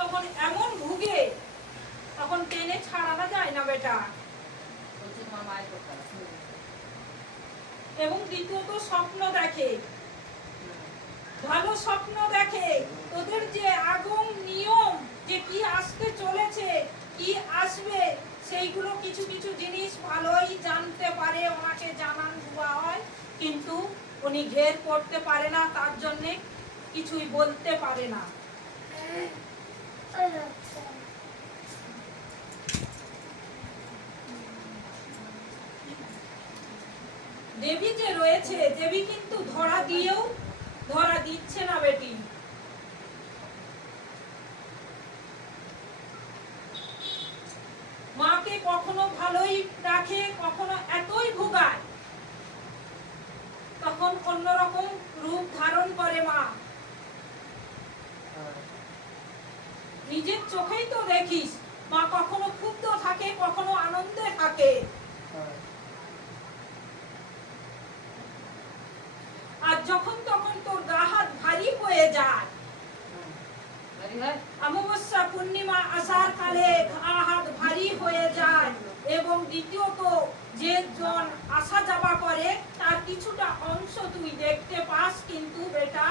তখন এমন ভুগে, তখন টেনে ছাড়ানো যায় না বেটা। এবং দ্বিতীয়ত স্বপ্ন দেখে, ভালো স্বপ্ন দেখে, তোদের যে আগম নিয়ম, যে কি আসতে চলেছে, কি আসবে, সেইগুলো কিছু কিছু জিনিস ভালোই জানতে পারে, ওনাকে জানান দেওয়া হয়, কিন্তু উনি ঘের করতে পারে না, তার জন্য কিছুই বলতে পারে না। দেবী যে রয়েছে, দেবী কিন্তু ধরা দিয়েও ধরা দিচ্ছে না বেটি। মাকে কখনো ভালোই রাখে, কখনো এতই ভোগায়, তখন অন্যরকম রূপ ধারণ করে মা। নিজের চোখেই তো দেখিস, মা কখনো ক্ষুব্ধ থাকে, কখনো আনন্দে থাকে। আর যখন তখন তোর গা হাত ভারী হয়ে যায়, অমাবস্যা পূর্ণিমা আসার কালে গা হাত ভারী হয়ে যায়, এবং দ্বিতীয়ত যে জন আসা যাওয়া করে তার কিছুটা অংশ তুই দেখতে পাস, কিন্তু বেটা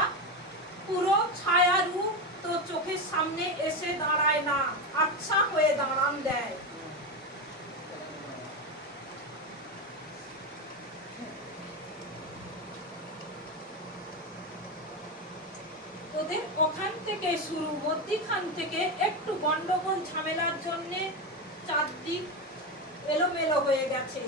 পুরো ছায়া রূপ তো চোখের সামনে এসে দাঁড়ায় না, আচ্ছা হয়ে দাঁড়ান দেয়। তোদের ওখান থেকে শুরু, মধ্যিখান থেকে একটু গন্ডগোল ঝামেলার জন্য চারদিক এলোমেলো হয়ে গেছে।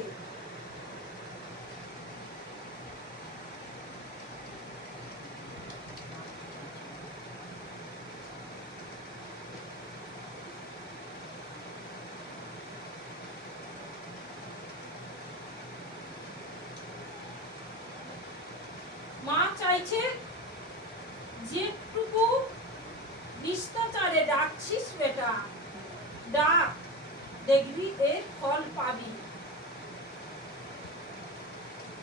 মা চাইছে যেটুকু নিষ্ঠাচারে ডাকছিস বেটা, ডাক, দেখবি এর ফল পাবি।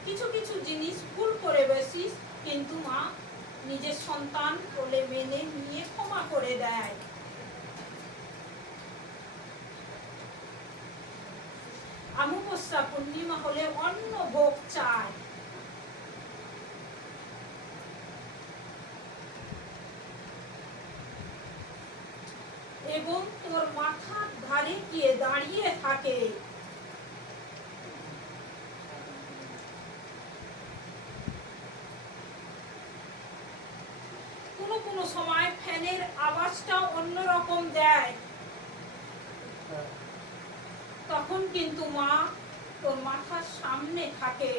কিছু কিছু জিনিস ভুল করে বসিস, কিন্তু মা নিজের সন্তান বলে মেনে নিয়ে ক্ষমা করে দেয়। অমাবস্যা পূর্ণিমা হলে অন্ন ভোগ চায়, এবং তোর মাথার ধারে গিয়ে দাঁড়িয়ে থাকে। কোনো কোনো সময় ফ্যানের আওয়াজটা অন্যরকম দেয়, তখন কিন্তু মা তোর মাথার সামনে থাকে।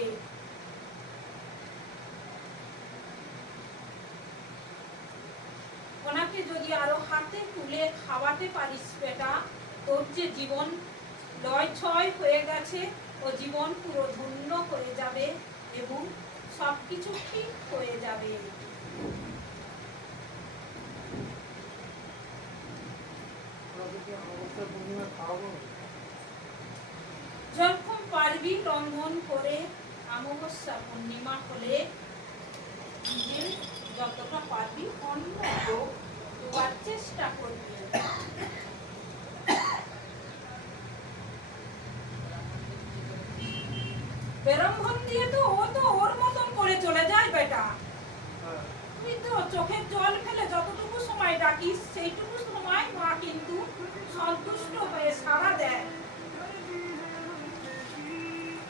ওনাকে যদি আরো হাতে তুলে খাওয়াতে পারিস বেটা, তোর যে জীবন লয় ছয় হয়ে গেছে, ও জীবন পুরো ধন্য হয়ে যাবে এবং সবকিছু ঠিক হয়ে যাবে। যখন পারবি রন্ধন করে, অমাবস্যা পূর্ণিমা হলে নিজের যতটা পারবি অন্ন দেওয়ার চেষ্টা করবি। বেরম্ভন দিয়ে তো ও তো ওর মতন করে চলে যায় বেটা। তুই তো চোখের জল ফেলে যতটুকু সময় ডাকিস সেইটুকু